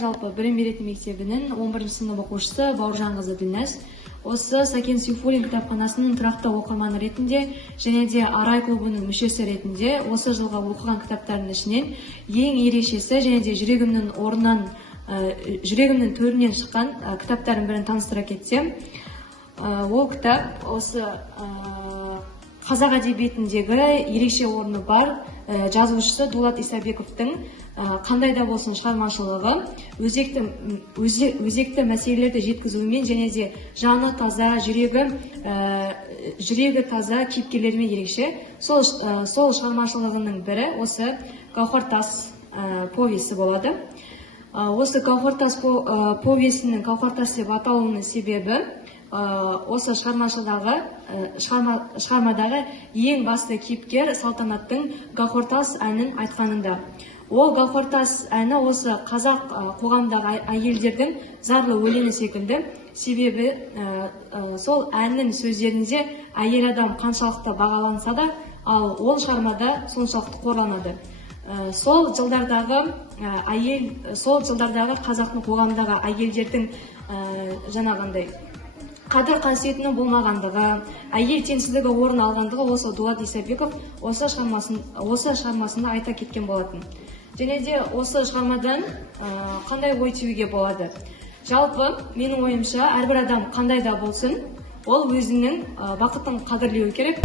жалпы білім беретін мектебінің 11 сынып оқушысы Бауыржанқызы Ділназ. Осы Сәкен Сейфуллин кітапханасының тұрақты оқырманы ретінде және де Арай клубының мүшесі ретінде осы жылға оқыған кітаптардың ішінен ең ерекшесі және де жүрегімнің төрінен шыққан кітаптардың бірін таныстыра кетсем, ол кітап осы қазақ әдебиетіндегі ерекше орны бар жазушысы Дулат Исабековтың қандай да болсын шығармашылығы өзекті мәселелерді жеткізуімен және де жаны таза, жүрегі таза кейіпкерлерімен ерекше. Сол шығармашылығының бірі осы Гауһартас повесі болады. Осы Гауһартас повесінің Гауһартас деп аталуының себебі осы шығармадағы ең басты кейіпкер Салтанаттың Гауһартас әнін айтқанында. Ол Гауһартас әні осы қазақ қоғамдағы әйелдердің зарлы өлеңі секілді, себебі сол әннің сөздерінде әйел адам қаншалықты бағаланса да, ал ол шығармада соншалықты қорланады. Сол жылдардағы қазақтың қоғамдағы әйелдердің жаңағындай қадір қасиетінің болмағандығы, әйел теңсіздігі орын алғандығы осы Дулат Исабеков осы шығармасында айта кеткен болатын. Және де осы шығармадан қандай ой түюге болады? Жалпы, менің ойымша, әрбір адам қандай да болсын, ол өзінің бақытын қадірлеуі керек.